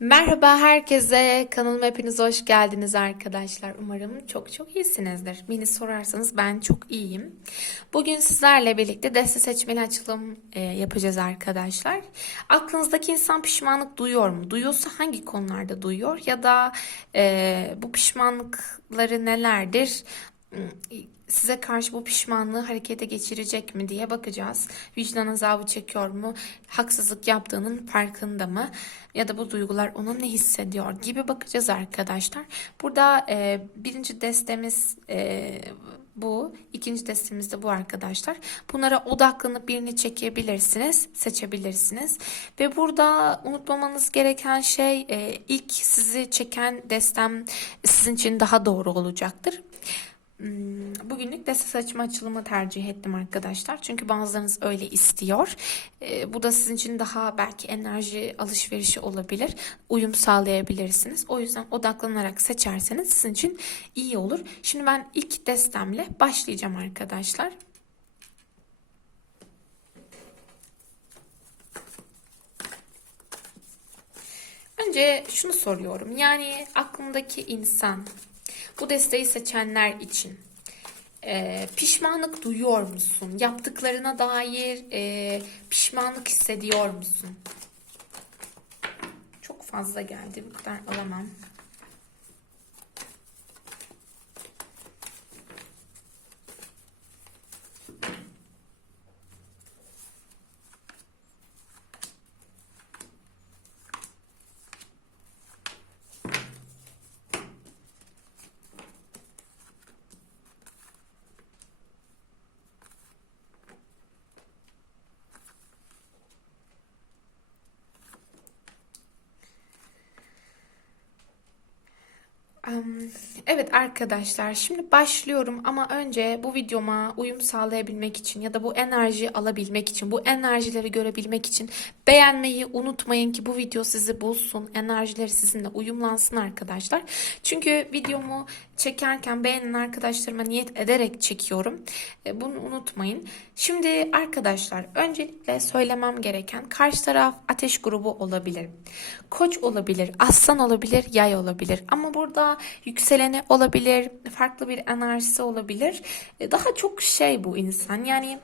Merhaba herkese. Kanalıma hepiniz hoş geldiniz arkadaşlar. Umarım çok çok iyisinizdir. Beni sorarsanız ben çok iyiyim. Bugün sizlerle birlikte deste seçmeli açılım e, yapacağız arkadaşlar. Aklınızdaki insan pişmanlık duyuyor mu? Duyuyorsa hangi konularda duyuyor? Ya da e, bu pişmanlıkları nelerdir? Size karşı bu pişmanlığı harekete geçirecek mi diye bakacağız. Vicdan azabı çekiyor mu? Haksızlık yaptığının farkında mı? Ya da bu duygular ona ne hissediyor gibi bakacağız arkadaşlar. Burada e, birinci destemiz e, bu. ikinci destemiz de bu arkadaşlar. Bunlara odaklanıp birini çekebilirsiniz, seçebilirsiniz. Ve burada unutmamanız gereken şey e, ilk sizi çeken destem sizin için daha doğru olacaktır. Hmm, bugünlük deste saçma açılımı tercih ettim arkadaşlar. Çünkü bazılarınız öyle istiyor. Ee, bu da sizin için daha belki enerji alışverişi olabilir. Uyum sağlayabilirsiniz. O yüzden odaklanarak seçerseniz sizin için iyi olur. Şimdi ben ilk destemle başlayacağım arkadaşlar. Önce şunu soruyorum. Yani aklımdaki insan bu desteği seçenler için e, pişmanlık duyuyor musun? Yaptıklarına dair e, pişmanlık hissediyor musun? Çok fazla geldi. Bu kadar alamam. Evet arkadaşlar şimdi başlıyorum ama önce bu videoma uyum sağlayabilmek için ya da bu enerjiyi alabilmek için bu enerjileri görebilmek için beğenmeyi unutmayın ki bu video sizi bulsun enerjileri sizinle uyumlansın arkadaşlar. Çünkü videomu çekerken beğenen arkadaşlarıma niyet ederek çekiyorum. E, bunu unutmayın. Şimdi arkadaşlar öncelikle söylemem gereken karşı taraf ateş grubu olabilir. Koç olabilir, aslan olabilir, yay olabilir. Ama burada yükseleni olabilir, farklı bir enerjisi olabilir. E, daha çok şey bu insan. Yani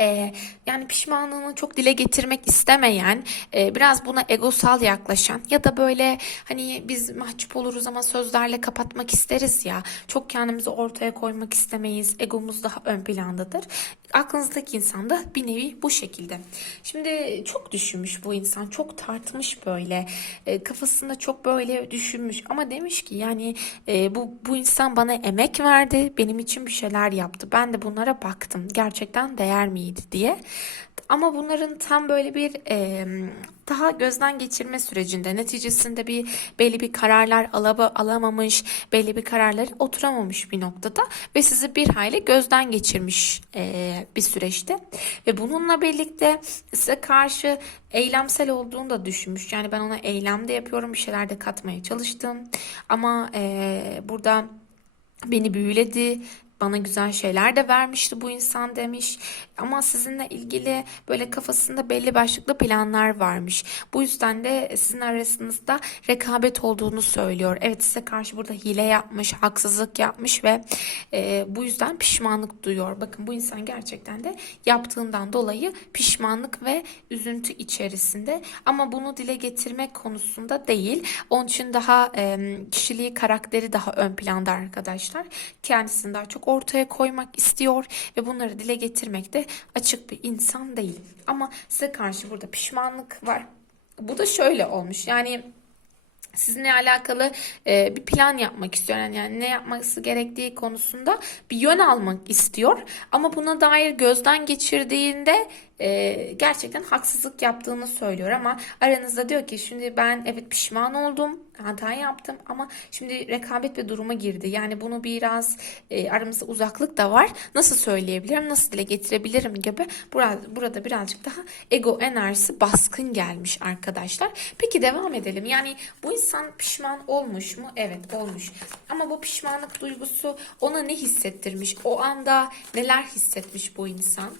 e, yani pişmanlığını çok dile getirmek istemeyen, e, biraz buna egosal yaklaşan ya da böyle hani biz mahcup oluruz ama sözlerle kapatmak isteriz ya. Çok kendimizi ortaya koymak istemeyiz. Egomuz daha ön plandadır. Aklınızdaki insan da bir nevi bu şekilde. Şimdi çok düşünmüş bu insan. Çok tartmış böyle. E, kafasında çok böyle düşünmüş ama demiş ki yani e, bu bu insan bana emek verdi. Benim için bir şeyler yaptı. Ben de bunlara baktım. Gerçekten değer miydi diye. Ama bunların tam böyle bir e, daha gözden geçirme sürecinde neticesinde bir belli bir kararlar alaba, alamamış, belli bir kararları oturamamış bir noktada ve sizi bir hayli gözden geçirmiş e, bir süreçte ve bununla birlikte size karşı eylemsel olduğunu da düşünmüş. Yani ben ona eylem de yapıyorum, bir şeyler de katmaya çalıştım ama e, burada beni büyüledi bana güzel şeyler de vermişti bu insan demiş. Ama sizinle ilgili böyle kafasında belli başlıklı planlar varmış. Bu yüzden de sizin arasınızda rekabet olduğunu söylüyor. Evet size karşı burada hile yapmış, haksızlık yapmış ve e, bu yüzden pişmanlık duyuyor. Bakın bu insan gerçekten de yaptığından dolayı pişmanlık ve üzüntü içerisinde. Ama bunu dile getirmek konusunda değil. Onun için daha e, kişiliği, karakteri daha ön planda arkadaşlar. Kendisini daha çok ortaya koymak istiyor ve bunları dile getirmekte açık bir insan değil. Ama size karşı burada pişmanlık var. Bu da şöyle olmuş. Yani sizinle alakalı e, bir plan yapmak istiyor. Yani, yani ne yapması gerektiği konusunda bir yön almak istiyor. Ama buna dair gözden geçirdiğinde e, gerçekten haksızlık yaptığını söylüyor ama aranızda diyor ki şimdi ben evet pişman oldum hata yaptım ama şimdi rekabet bir duruma girdi. Yani bunu biraz e, aramızda uzaklık da var. Nasıl söyleyebilirim, nasıl dile getirebilirim gibi burada, burada birazcık daha ego enerjisi baskın gelmiş arkadaşlar. Peki devam edelim. Yani bu insan pişman olmuş mu? Evet olmuş. Ama bu pişmanlık duygusu ona ne hissettirmiş? O anda neler hissetmiş bu insan?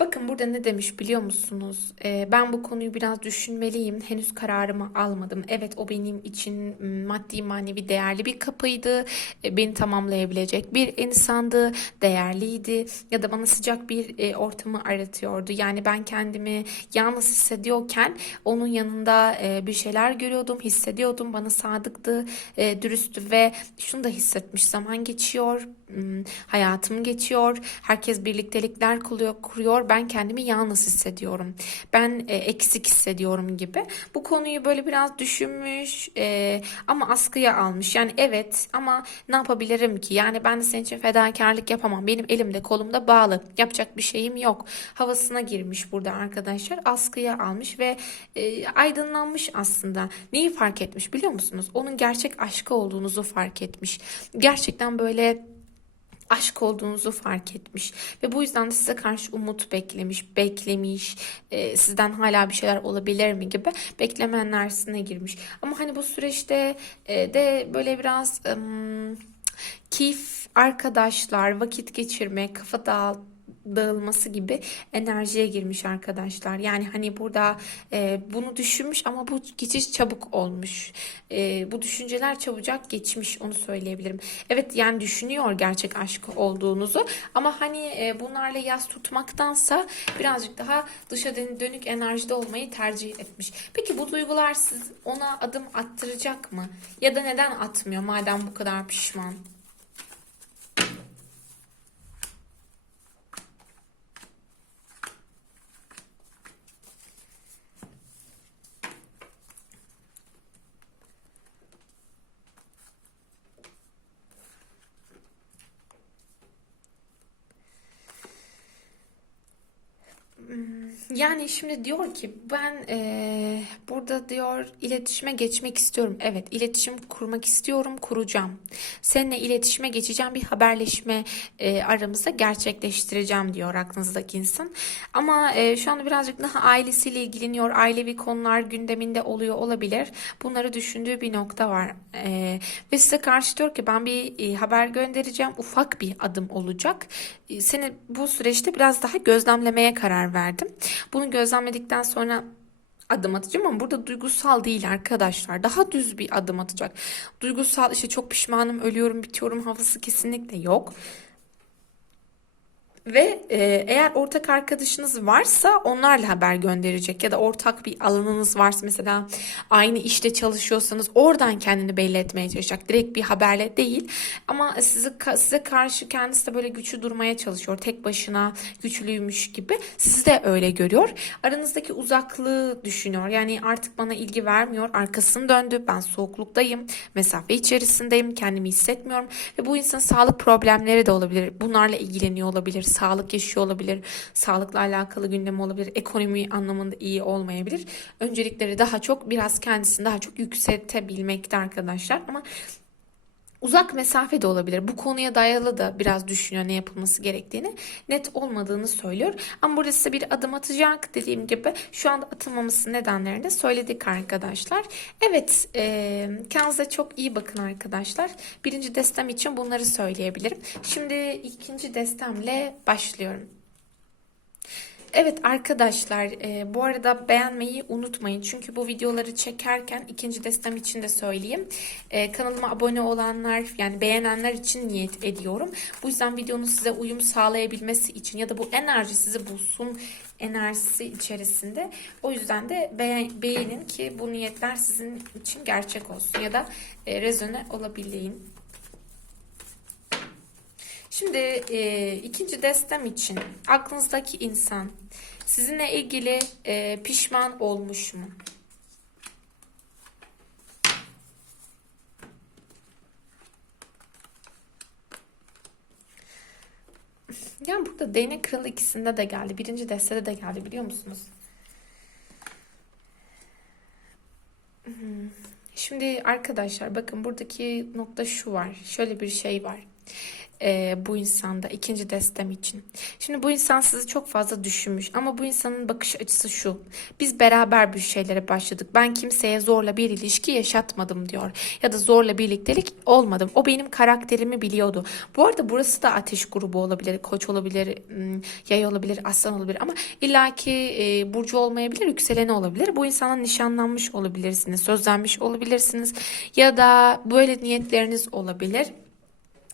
Bakın burada ne demiş biliyor musunuz? Ee, ben bu konuyu biraz düşünmeliyim. Henüz kararımı almadım. Evet o benim için m, maddi manevi değerli bir kapıydı. E, beni tamamlayabilecek bir insandı. Değerliydi. Ya da bana sıcak bir e, ortamı aratıyordu. Yani ben kendimi yalnız hissediyorken onun yanında e, bir şeyler görüyordum, hissediyordum. Bana sadıktı, e, dürüsttü ve şunu da hissetmiş. Zaman geçiyor, hayatım geçiyor. Herkes birliktelikler kuruyor, kuruyor. Ben kendimi yalnız hissediyorum. Ben e, eksik hissediyorum gibi. Bu konuyu böyle biraz düşünmüş e, ama askıya almış. Yani evet ama ne yapabilirim ki? Yani ben de senin için fedakarlık yapamam. Benim elimde kolumda bağlı. Yapacak bir şeyim yok. Havasına girmiş burada arkadaşlar. Askıya almış ve e, aydınlanmış aslında. Neyi fark etmiş biliyor musunuz? Onun gerçek aşkı olduğunuzu fark etmiş. Gerçekten böyle aşk olduğunuzu fark etmiş ve bu yüzden de size karşı umut beklemiş, beklemiş, e, sizden hala bir şeyler olabilir mi gibi bekleme enerjisine girmiş. Ama hani bu süreçte e, de böyle biraz ım, keyif, arkadaşlar, vakit geçirme, kafa dağıt dağılması gibi enerjiye girmiş arkadaşlar. Yani hani burada e, bunu düşünmüş ama bu geçiş çabuk olmuş. E, bu düşünceler çabucak geçmiş onu söyleyebilirim. Evet yani düşünüyor gerçek aşk olduğunuzu ama hani e, bunlarla yas tutmaktansa birazcık daha dışa dönük enerjide olmayı tercih etmiş. Peki bu duygular siz ona adım attıracak mı? Ya da neden atmıyor madem bu kadar pişman? Yani şimdi diyor ki ben eee, burada diyor iletişime geçmek istiyorum. Evet iletişim kurmak istiyorum, kuracağım. Seninle iletişime geçeceğim bir haberleşme eee, aramızda gerçekleştireceğim diyor aklınızdaki insan. Ama eee, şu anda birazcık daha ailesiyle ilgileniyor. Ailevi konular gündeminde oluyor olabilir. Bunları düşündüğü bir nokta var. Eee, ve size karşı diyor ki ben bir eee, haber göndereceğim. Ufak bir adım olacak. Eee, seni bu süreçte biraz daha gözlemlemeye karar verdim. Bunu gözlemledikten sonra adım atacağım ama burada duygusal değil arkadaşlar. Daha düz bir adım atacak. Duygusal işte çok pişmanım, ölüyorum, bitiyorum havası kesinlikle yok. Ve e, eğer ortak arkadaşınız varsa onlarla haber gönderecek ya da ortak bir alanınız varsa mesela aynı işte çalışıyorsanız oradan kendini belli etmeye çalışacak. Direkt bir haberle değil ama sizi size karşı kendisi de böyle güçlü durmaya çalışıyor. Tek başına güçlüymüş gibi sizi de öyle görüyor. Aranızdaki uzaklığı düşünüyor. Yani artık bana ilgi vermiyor. Arkasını döndü. Ben soğukluktayım. Mesafe içerisindeyim. Kendimi hissetmiyorum ve bu insan sağlık problemleri de olabilir. Bunlarla ilgileniyor olabilir sağlık yaşıyor olabilir, sağlıkla alakalı gündemi olabilir, ekonomi anlamında iyi olmayabilir. Öncelikleri daha çok biraz kendisini daha çok yükseltebilmekte arkadaşlar ama Uzak mesafe de olabilir. Bu konuya dayalı da biraz düşünüyor ne yapılması gerektiğini. Net olmadığını söylüyor. Ama burada size bir adım atacak dediğim gibi şu anda atılmaması nedenlerini de söyledik arkadaşlar. Evet e, kendinize çok iyi bakın arkadaşlar. Birinci destem için bunları söyleyebilirim. Şimdi ikinci destemle başlıyorum. Evet arkadaşlar e, bu arada beğenmeyi unutmayın. Çünkü bu videoları çekerken ikinci destem için de söyleyeyim. E, kanalıma abone olanlar yani beğenenler için niyet ediyorum. Bu yüzden videonun size uyum sağlayabilmesi için ya da bu enerji sizi bulsun enerjisi içerisinde. O yüzden de beğen, beğenin ki bu niyetler sizin için gerçek olsun ya da e, rezone olabileyim. Şimdi e, ikinci destem için aklınızdaki insan sizinle ilgili e, pişman olmuş mu? Yani burada değnek kralı ikisinde de geldi. Birinci destede de geldi biliyor musunuz? Şimdi arkadaşlar bakın buradaki nokta şu var. Şöyle bir şey var. E, bu insanda ikinci destem için. Şimdi bu insan sizi çok fazla düşünmüş ama bu insanın bakış açısı şu. Biz beraber bir şeylere başladık. Ben kimseye zorla bir ilişki yaşatmadım diyor. Ya da zorla birliktelik olmadım. O benim karakterimi biliyordu. Bu arada burası da ateş grubu olabilir, koç olabilir, yay olabilir, aslan olabilir ama illaki e, burcu olmayabilir, yükseleni olabilir. Bu insana nişanlanmış olabilirsiniz, sözlenmiş olabilirsiniz ya da böyle niyetleriniz olabilir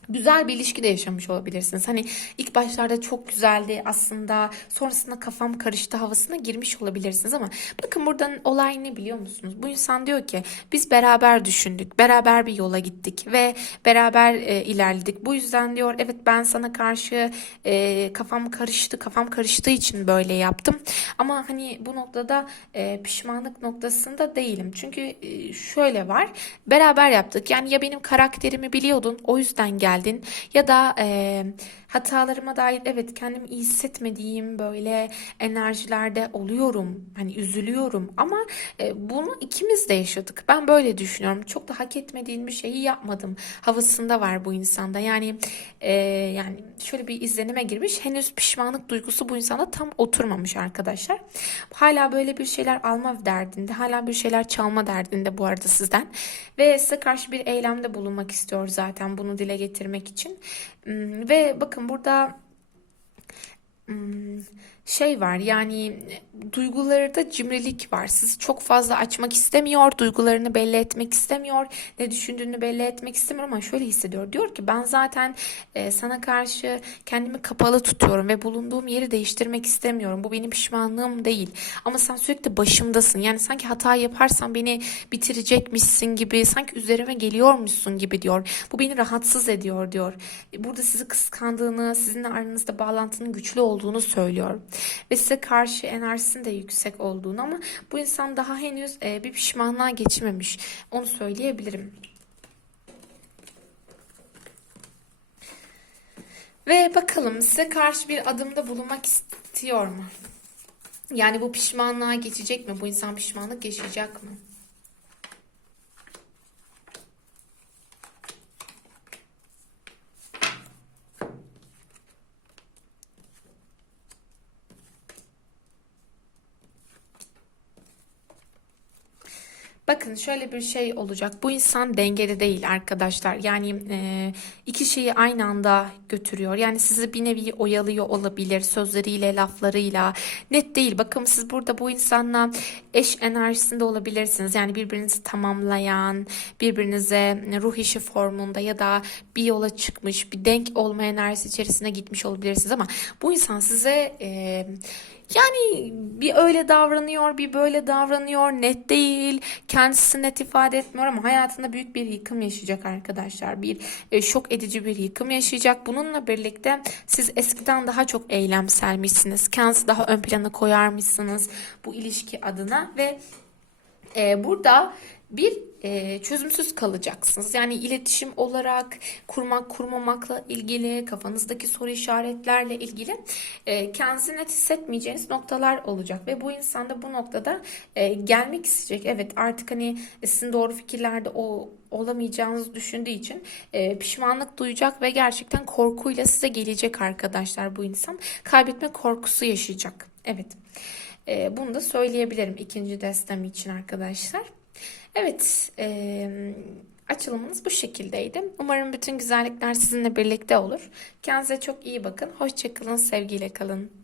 güzel bir ilişki de yaşamış olabilirsiniz. Hani ilk başlarda çok güzeldi aslında sonrasında kafam karıştı havasına girmiş olabilirsiniz ama bakın buradan olay ne biliyor musunuz? Bu insan diyor ki biz beraber düşündük, beraber bir yola gittik ve beraber e, ilerledik. Bu yüzden diyor evet ben sana karşı e, kafam karıştı, kafam karıştığı için böyle yaptım. Ama hani bu noktada e, pişmanlık noktasında değilim. Çünkü e, şöyle var beraber yaptık yani ya benim karakterimi biliyordun o yüzden geldin ya da e, hatalarıma dair evet kendimi iyi hissetmediğim böyle enerjilerde oluyorum. Hani üzülüyorum ama e, bunu ikimiz de yaşadık. Ben böyle düşünüyorum. Çok da hak etmediğim bir şeyi yapmadım. Havasında var bu insanda. Yani e, yani şöyle bir izlenime girmiş. Henüz pişmanlık duygusu bu insanda tam oturmamış arkadaşlar. Hala böyle bir şeyler alma derdinde, hala bir şeyler çalma derdinde bu arada sizden. Ve size karşı bir eylemde bulunmak istiyor zaten bunu dile getirmek için. Hmm, Ve bakın burada hmm, şey var yani duyguları da cimrilik var. Sizi çok fazla açmak istemiyor, duygularını belli etmek istemiyor, ne düşündüğünü belli etmek istemiyor ama şöyle hissediyor. Diyor ki ben zaten e, sana karşı kendimi kapalı tutuyorum ve bulunduğum yeri değiştirmek istemiyorum. Bu benim pişmanlığım değil. Ama sen sürekli başımdasın. Yani sanki hata yaparsan beni bitirecekmişsin gibi, sanki üzerime geliyormuşsun gibi diyor. Bu beni rahatsız ediyor diyor. Burada sizi kıskandığını, sizinle aranızda bağlantının güçlü olduğunu söylüyor ve size karşı enerjisinin de yüksek olduğunu ama bu insan daha henüz e, bir pişmanlığa geçmemiş. Onu söyleyebilirim. Ve bakalım size karşı bir adımda bulunmak istiyor mu? Yani bu pişmanlığa geçecek mi? Bu insan pişmanlık yaşayacak mı? Bakın şöyle bir şey olacak. Bu insan dengede değil arkadaşlar. Yani e, iki şeyi aynı anda götürüyor. Yani sizi bir nevi oyalıyor olabilir sözleriyle, laflarıyla. Net değil. Bakın siz burada bu insanla eş enerjisinde olabilirsiniz. Yani birbirinizi tamamlayan, birbirinize ruh işi formunda ya da bir yola çıkmış, bir denk olma enerjisi içerisine gitmiş olabilirsiniz. Ama bu insan size e, yani bir öyle davranıyor, bir böyle davranıyor, net değil. Kendisi net ifade etmiyor ama hayatında büyük bir yıkım yaşayacak arkadaşlar. Bir e, şok edici bir yıkım yaşayacak. Bununla birlikte siz eskiden daha çok eylemselmişsiniz. Kendisi daha ön plana koyarmışsınız bu ilişki adına ve e, burada bir e, çözümsüz kalacaksınız. Yani iletişim olarak kurmak kurmamakla ilgili kafanızdaki soru işaretlerle ilgili e, kendinizi net hissetmeyeceğiniz noktalar olacak ve bu insan da bu noktada e, gelmek isteyecek. Evet artık hani sizin doğru fikirlerde o olamayacağınızı düşündüğü için e, pişmanlık duyacak ve gerçekten korkuyla size gelecek arkadaşlar bu insan. Kaybetme korkusu yaşayacak. Evet. E, bunu da söyleyebilirim ikinci destem için arkadaşlar. Evet, eee, açılımınız bu şekildeydi. Umarım bütün güzellikler sizinle birlikte olur. Kendinize çok iyi bakın. Hoşça kalın, sevgiyle kalın.